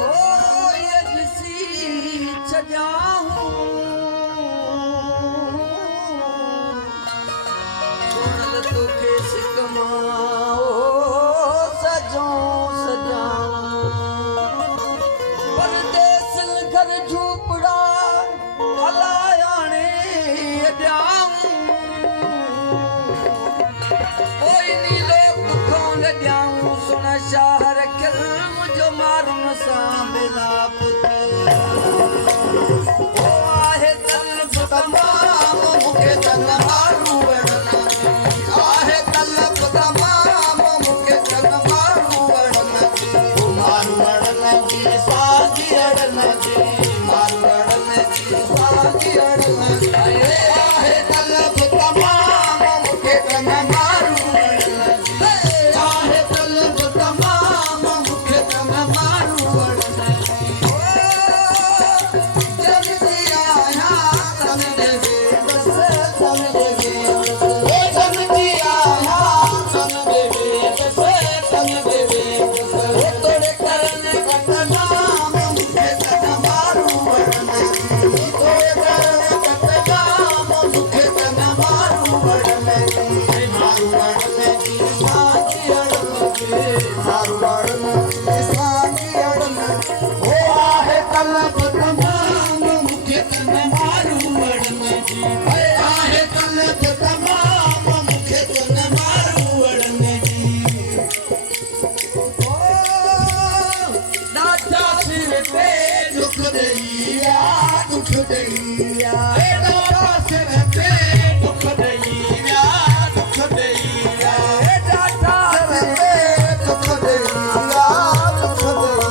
ओ ये जिसी छजाऊं सुनल तोखे सिकमाओ सजो सजाऊं परदेस घर झूपड़ा हलायाने ॾियाऊं कोई नी लोग कौन ॾियाऊं सुन शहर खिल मुझो मारून सां मिलाप ओ आहे तलब तमाम मूंखे तन मारू वणना आहे तलब तमाम मूंखे तन मारू वणना मारू वणना जी साजी अड़ना जी मारू वणना जी साजी अड़ना आहे तलब तमाम मूंखे तन मारू वणना आहे तलब तमाम मूंखे तन मारू वणना जग जी आया तन देवे बस तन देवे ओ जग जी आया तन देवे बस तन देवे बस तोड़े करने कतनाम मूंखे तन मारू वणना तोड़े करने कतनाम मूंखे तन मारू वणना मारू वणना जी साची अड़ना मारू वणना जी साची अड़ना ओ आहे तलब तमाम मूंखे तन मारू वणना जी आहे तलब तमाम मूंखे तन मारू वणना जी ओ ॾाढा सिर ते दुख ॾेई दुख ॾेई ॾाढा सिर ते दुख ॾेई दुख ॾेई ॾाढा सिर ते दुख ॾेई दुख ॾेई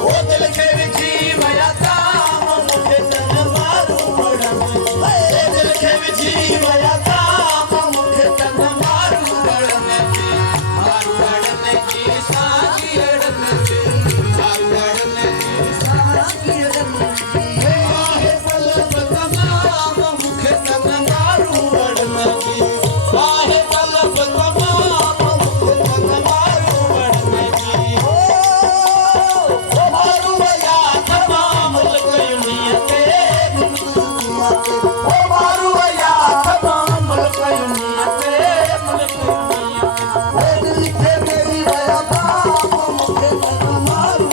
ओ दिल खे विझी विया ताम मूंखे तन मारू वणना दिल खे विझी विया ताम मूंखे तन मारू वणना मारू वणना जी साजी अड़ना मारू वणना जी साजी अड़ना आहे तलब तमाम मूंखे तन मारू वणना आहे तलब तमाम मूंखे तन मारू वणना ओ मारू वया तमाम लकयुनीअ ते ओ मारू वया तमाम लकयुनीअ ते ओ दिल खे मेरी वया ताम मूंखे तन मारू